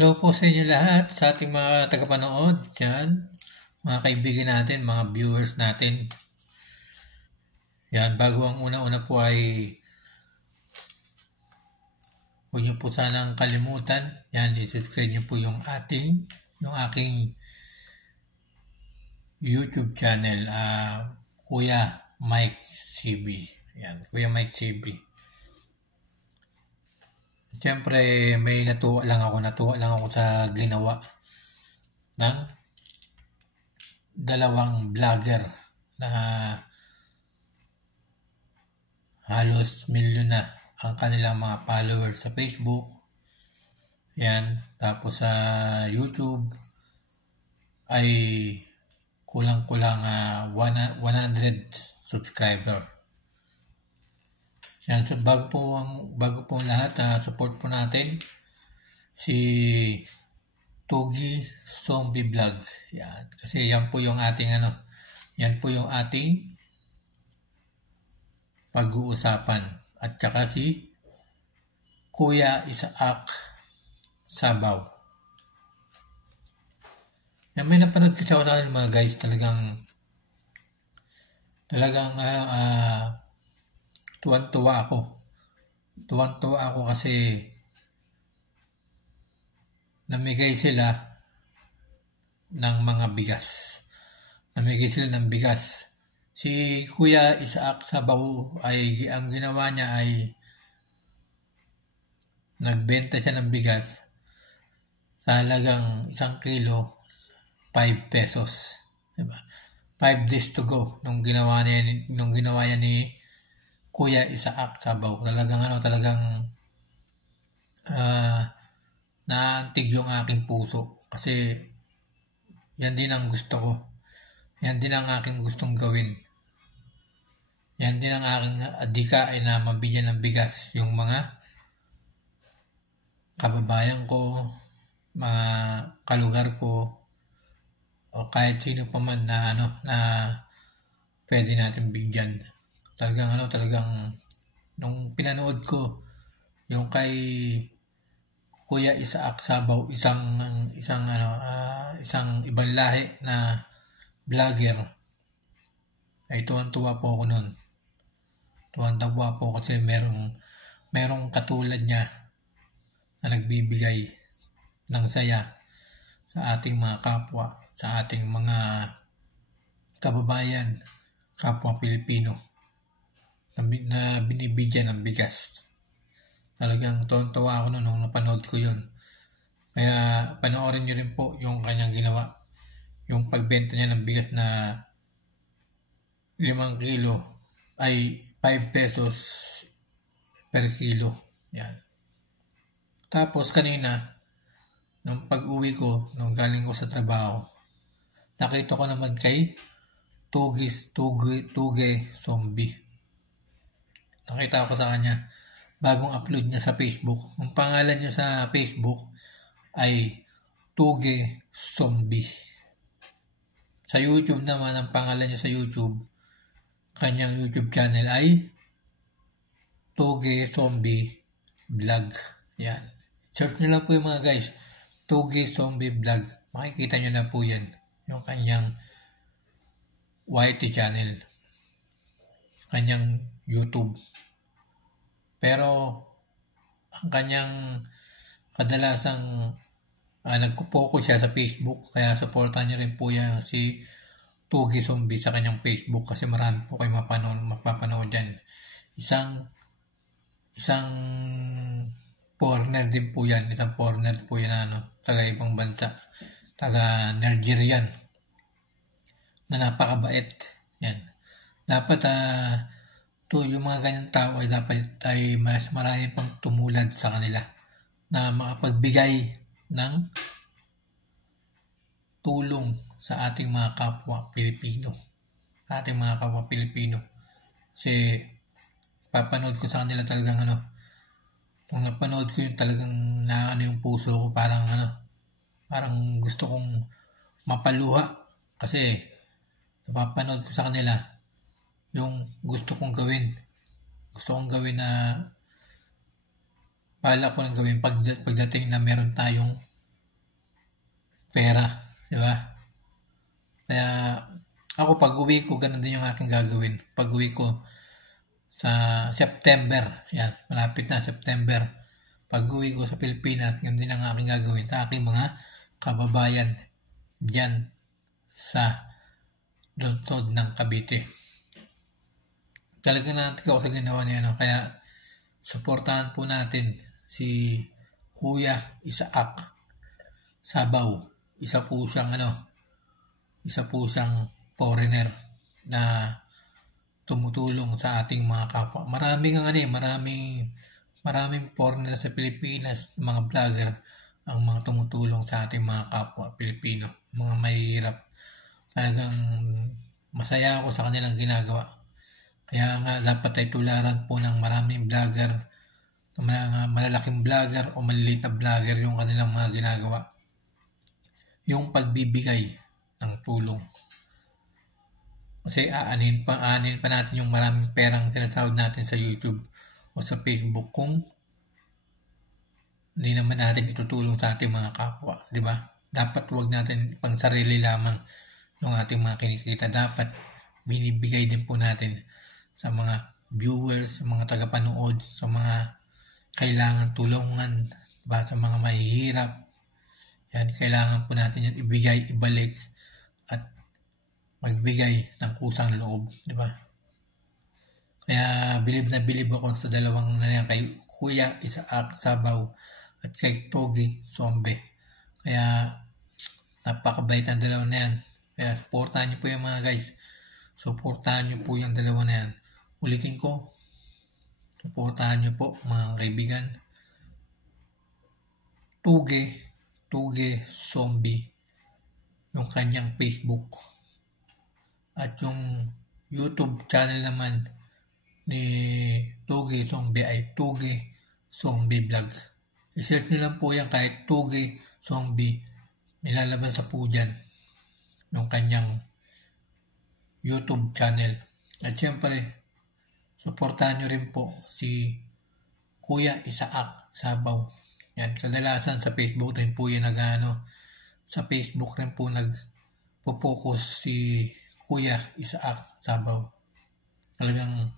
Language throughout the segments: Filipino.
Hello po sa inyo lahat, sa ating mga tagapanood dyan, mga kaibigan natin, mga viewers natin. Yan, bago ang una-una po ay huwag niyo po sanang kalimutan. Yan, i-subscribe niyo po yung aking YouTube channel, Kuya Mike CB. Yan, Kuya Mike CB. Siyempre, natuwa lang ako sa ginawa ng dalawang vlogger na halos milyon na ang kanilang mga followers sa Facebook. Yan, tapos sa YouTube ay kulang-kulang 100 subscriber. Yan, so bago po lahat, support po natin si Tugi Zombie Vlogs. Yan, kasi yan po yung ating pag-uusapan. At saka si Kuya Isaac Sabaw. Yan, may napanood kasi ako sa kanil mga guys, talagang tuwan-tuwa ako kasi namigay sila ng mga bigas. Si Kuya Isaac Sabaw ay ang ginawa niya ay nagbenta siya ng bigas sa halagang 1 kilo, 5 pesos. Diba? 5 days to go nung ginawa niya ni Kuya Isaac Sabaw. Talagang naantig yung aking puso kasi yan din ang gusto ko. Yan din ang aking gustong gawin. Yan din ang aking adhikain na mabigyan ng bigas yung mga kababayan ko, mga kalugar ko, o kahit sino pa man na pwede natin bigyan. Talagang nung pinanood ko yung kay Kuya Isaac Sabaw, isang ibang lahi na vlogger, ay tuwan-tuwa po ako noon. Tuwan-tuwa po kasi merong katulad niya na nagbibigay ng saya sa ating mga kapwa, sa ating mga kababayan, kapwa Pilipino na binibigyan ng bigas. Talagang tuwan-tuwa ako noon nung napanood ko yun. Kaya panoorin nyo rin po yung kanyang ginawa. Yung pagbenta niya ng bigas na 5 kilo ay 5 pesos per kilo. Yan. Tapos kanina, nung pag-uwi ko, nung galing ko sa trabaho, nakita ko naman kay Tuge Zombie. Nakita ko sa kanya, bagong upload niya sa Facebook. Ang pangalan niya sa Facebook ay Tuge Zombie. Sa YouTube naman, ang pangalan niya sa YouTube, kanyang YouTube channel ay Tuge Zombie Vlog. Yan. Search nyo lang po yung mga guys. Tuge Zombie Vlog. Makikita nyo na po yan. Yung kanyang YT channel. Kanyang YouTube. Pero ang kanyang kadalasang nagpo-focus siya sa Facebook, kaya supportan niyo rin po yan si Tugi Zombie sa kanyang Facebook kasi marami po kayo mapapanood dyan. Isang foreigner din po yan. Isang foreigner po yan taga ibang bansa. Taga Nigerian. Na napakabait. Yan. Dapat yung mga ganyang tao ay mas marami pang tumulad sa kanila na makapagbigay ng tulong sa ating mga kapwa Pilipino. Kasi papanood ko sa kanila talagang kung napanood ko yun talagang yung puso ko parang gusto kong mapaluha kasi napapanood ko sa kanila yung gusto kong gawin na bala ko lang gawin pagdating na meron tayong pera, di ba? Kaya ako pag uwi ko, ganun din yung aking gagawin. Pag uwi ko sa September, yan, malapit na September. Pag uwi ko sa Pilipinas, yun din ang aking gagawin sa aking mga kababayan dyan sa lungsod ng Cavite. Talaga natin ako sa ginawa niya, no? Kaya suportahan po natin si Kuya Isaac Sabaw. Isa po siyang foreigner na tumutulong sa ating mga kapwa. Maraming foreigner sa Pilipinas, mga vlogger ang mga tumutulong sa ating mga kapwa Pilipino, mga mahihirap. Talagang masaya ako sa kanilang ginagawa. Kaya nga dapat ay tularan po ng maraming vlogger, mga malalaking vlogger o maliliit na vlogger yung kanilang mga ginagawa. Yung pagbibigay ng tulong. Kasi aanin pa natin yung maraming perang sinasahod natin sa YouTube o sa Facebook kung hindi naman natin itutulong sa ating mga kapwa, di ba? Dapat wag natin pang sarili lamang yung ating mga kinikita. Dapat binibigay din po natin sa mga viewers, sa mga tagapanood, sa mga kailangan tulungan, diba? Sa mga mahihirap. Yan, kailangan po natin yan ibalik at magbigay ng kusang loob, di ba? Kaya bilib ako sa dalawang na yan, kay Kuya Isaac Sabaw at kay Togi Sombe. Kaya napakabait ang dalawa na yan. Kaya supportahan niyo po yung mga guys. Supportahan niyo po yung dalawa na yan. Ulitin ko, supportahan niyo po mga kaibigan. Togi Sombe yung kanyang Facebook. At yung YouTube channel naman ni Togi Sombe ay Togi Sombe Vlogs. I-search nyo lang po yan kahit Togi Sombe. Nilalabas sa po dyan yung kanyang YouTube channel. At syempre, suportahan nyo rin po si Kuya Isaac Sabaw. Yan, kadalasan sa Facebook rin po yan sa Facebook rin po nagpo-focus si Kuya Isaac Sabaw. Talagang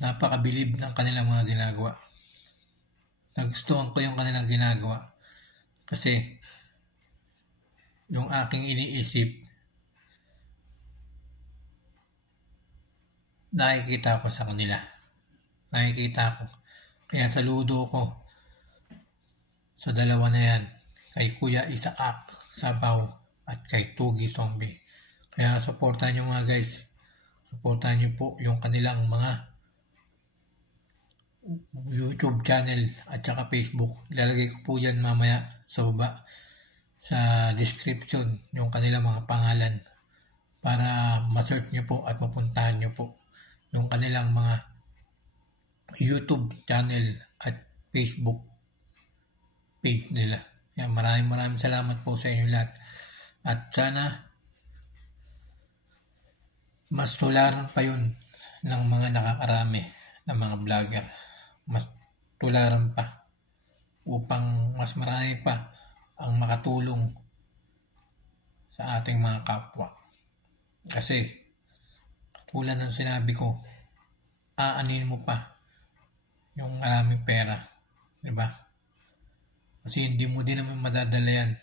napakabilib ng kanilang mga ginagawa. Nagustuhan ko yung kanilang ginagawa kasi yung aking iniisip nakikita ko sa kanila. Kaya saludo ko sa dalawa na yan, kay Kuya Isaac Sabaw at kay Togi Sombe. Kaya supportan nyo mga guys. Supportan nyo po yung kanilang mga YouTube channel at saka Facebook. Ilalagay ko po yan mamaya sa baba sa description yung kanilang mga pangalan para ma-search nyo po at mapuntahan nyo po yung kanilang mga YouTube channel at Facebook page nila. Yan, maraming salamat po sa inyo lahat. At sana mas tularan pa yun ng mga nakakarami ng mga vlogger. Mas tularan pa upang mas marami pa ang makatulong sa ating mga kapwa. Kasi tulad ng sinabi ko, aanin mo pa yung maraming pera, di ba? Kasi hindi mo din naman madadala yan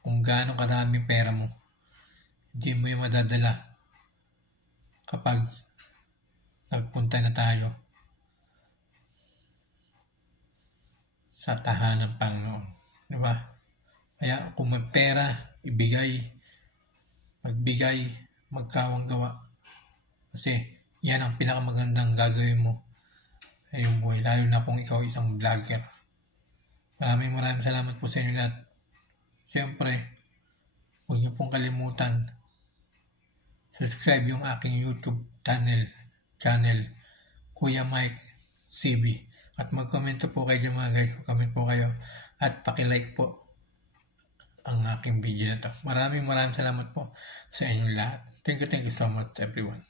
kung gaano karaming pera mo. Hindi mo yung madadala kapag nagpunta na tayo sa tahanan ng Panginoon. Di ba? Kaya kung may pera, magbigay, magkawang gawa. Kasi yan ang pinakamagandang gagawin mo sa iyong buhay. Lalo na kung ikaw isang vlogger. Maraming salamat po sa inyo lahat. Siyempre, huwag niyo pong kalimutan subscribe yung aking YouTube channel Kuya Mike CB. At mag-comment po kayo dyan mga guys. Mag-comment po kayo at paki-like po ang aking video na to. Maraming salamat po sa inyong lahat. Thank you so much everyone.